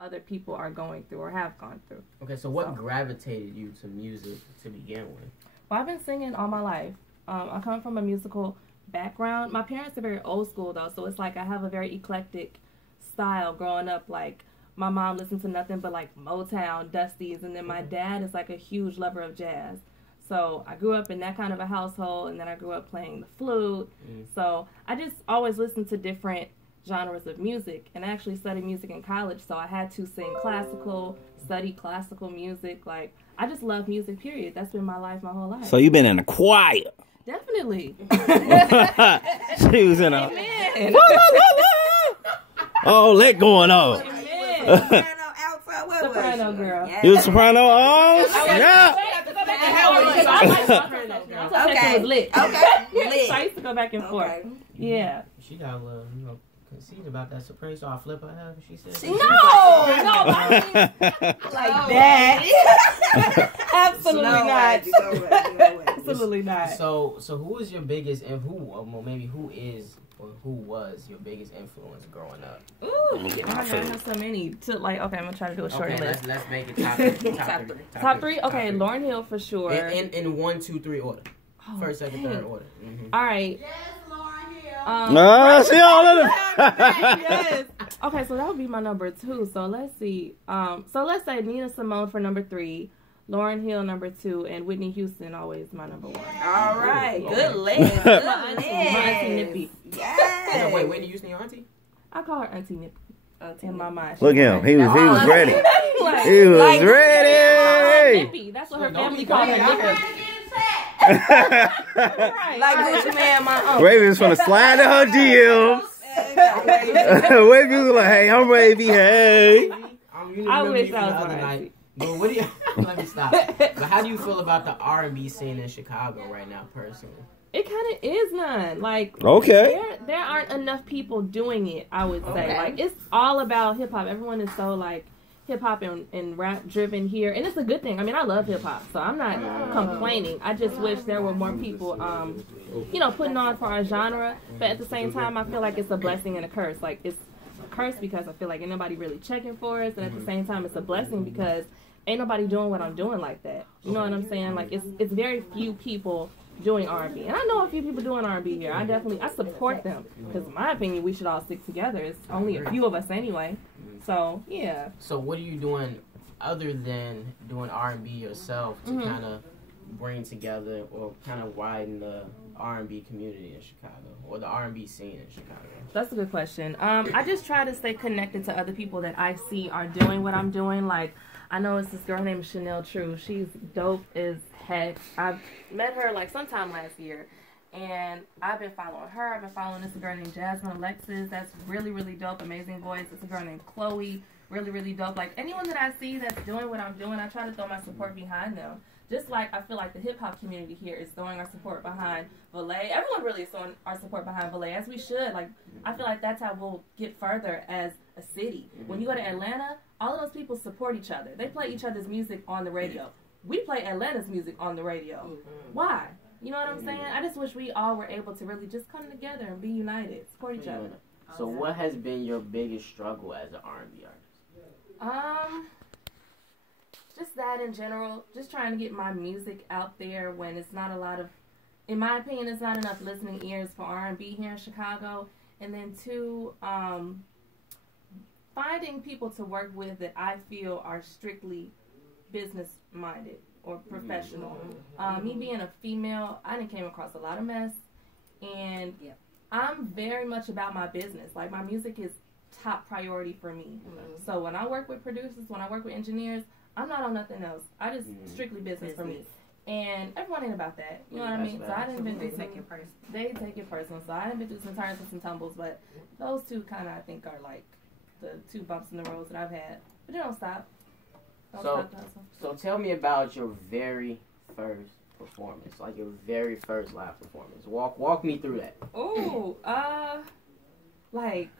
other people are going through or have gone through. Okay, so what gravitated you to music to begin with? Well, I've been singing all my life. I come from a musical background. My parents are very old school, though, so it's like I have a very eclectic style growing up. Like, my mom listened to nothing but, like, Motown, Dusties, and then my dad is, like, a huge lover of jazz. So I grew up in that kind of a household, and then I grew up playing the flute. So I just always listened to different genres of music, and I actually studied music in college, so I had to sing classical, study classical music. Like, I just love music, period. That's been my life, my whole life. So you've been in a choir. Definitely. She was in a... Amen. Oh, let going on. Amen. Soprano girl. You a soprano? Oh, snap. Okay. Lit. Okay. So I used to go back and forth. Yeah. She got a little, conceited about that soprano, so I flip her head. She said, No, like that. Absolutely not. Absolutely not. So who is your biggest, and who is who was your biggest influence growing up? Ooh, I have so many. Okay, I'm gonna try to do a short list. Let's make it top three. Top three? Okay, Lauryn Hill for sure. In 1, 2, 3 order. First, second, third order. All right. Yes, Lauryn Hill. See all of them. Yes. Okay, so that would be my number 2. So let's see. So let's say Nina Simone for number 3, Lauryn Hill number 2, and Whitney Houston always my number 1. All right. Good list. My auntie Nippy. Yes. Wait, Whitney Houston, your auntie? I call her Auntie Nippy. In my mind. Look at him. He was ready. Like, He was ready. Nippy. That's what her family called her. Nippy. Like Gucci Man, my uncle. Wavey was gonna slide in her DMs. Wavey was like, "Hey, I'm Wavey. Hey." I wish I was right. But what do you? Let me stop. But how do you feel about the R&B scene in Chicago right now, personally? It kind of is none. Like, okay, there aren't enough people doing it. I would say, Okay. like, it's all about hip hop. Everyone is so like hip hop and rap driven here, and it's a good thing. I mean, I love hip hop, so I'm not complaining. I just wish there were more people, putting on for our genre. But at the same time, I feel like it's a blessing and a curse. Like, it's a curse because I feel like ain't nobody really checking for us, and at the same time, it's a blessing because ain't nobody doing what I'm doing like that. You know what I'm saying? Like, it's very few people doing R&B, and I know a few people doing R&B here. I support them because in my opinion we should all stick together. It's only a few of us anyway, so yeah. So what are you doing other than doing R&B yourself to kind of bring together or kind of widen the R&B community in Chicago or the R&B scene in Chicago? That's a good question. I just try to stay connected to other people that I see are doing what I'm doing. Like, I know it's this girl named Chanel True. She's dope as heck. I've met her like sometime last year, and I've been following her. I've been following this girl named Jasmine Alexis. That's really, really dope. Amazing voice. It's a girl named Chloe. Really, really dope. Like, anyone that I see that's doing what I'm doing, I try to throw my support behind them. Just like I feel like the hip-hop community here is throwing our support behind Valet. Everyone really is throwing our support behind Valet, as we should. Like, I feel like that's how we'll get further as a city. When you go to Atlanta, all of those people support each other. They play each other's music on the radio. We play Atlanta's music on the radio. Why? You know what I'm saying? I just wish we all were able to really just come together and be united, support each other. So what has been your biggest struggle as an R&B artist? Just that in general. Just trying to get my music out there when it's not a lot of, in my opinion, it's not enough listening ears for R&B here in Chicago. And then 2, finding people to work with that I feel are strictly business-minded or professional. Me being a female, I done came across a lot of mess. And I'm very much about my business. Like, my music is top priority for me. So when I work with producers, when I work with engineers, I'm not on nothing else. I just strictly business for me. And everyone ain't about that. You know what I mean? So I didn't been through They take it personal. So I didn't been through some turns and some tumbles, but those 2 kind of, I think, are like the 2 bumps in the road that I've had. But it don't stop. So tell me about your very first performance, like your very first live performance. Walk me through that. Oh, like,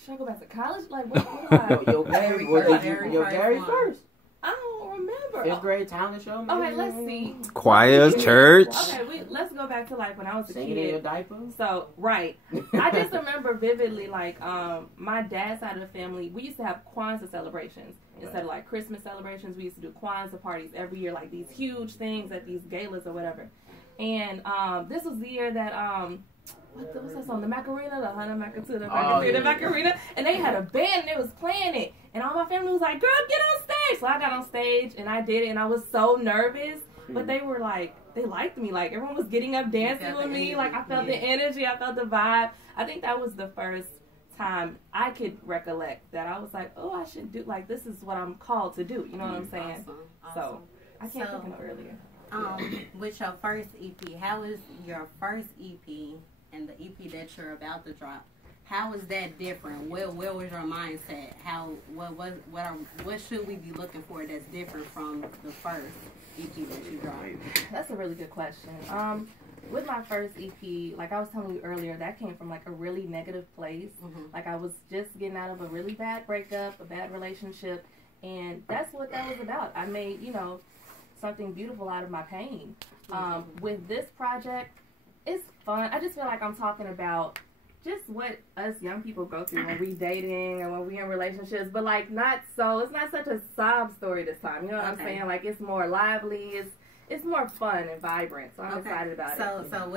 should I go back to college? Like, what do I? Your very first. I don't remember. remember. 5th grade talent show, maybe? Okay, let's see. Choir, church. Okay, let's go back to like when I was a Singing in your kid. diaper? So, right. I just remember vividly, like, my dad's side of the family, we used to have Kwanzaa celebrations. Instead of like Christmas celebrations, we used to do Kwanzaa parties every year, like these huge things at these galas or whatever. And this was the year that, what's that song? The Macarena, the Hana Macarena, the Macarena. And they had a band and they was playing it. And all my family was like, girl, get on stage. So I got on stage and I did it and I was so nervous. But they were like, they liked me. Like everyone was getting up dancing with me. Like I felt the energy, I felt the vibe. I think that was the first time I could recollect that I was like, oh, I should do, like, this is what I'm called to do. You know what I'm saying? Awesome. So I can't think of earlier. With your first EP, how is your first EP and the EP that you're about to drop? How is that different? Where was your mindset? What should we be looking for that's different from the first EP that you dropped? That's a really good question. With my first EP, like I was telling you earlier, that came from like a really negative place. Like I was just getting out of a really bad breakup, a bad relationship, and that's what that was about. I made, you know, something beautiful out of my pain. With this project, it's fun. I just feel like I'm talking about just what us young people go through when we dating and when we in relationships, but like not so, it's not such a sob story this time. You know what I'm saying? Like it's more lively, it's more fun and vibrant. So I'm excited about it. So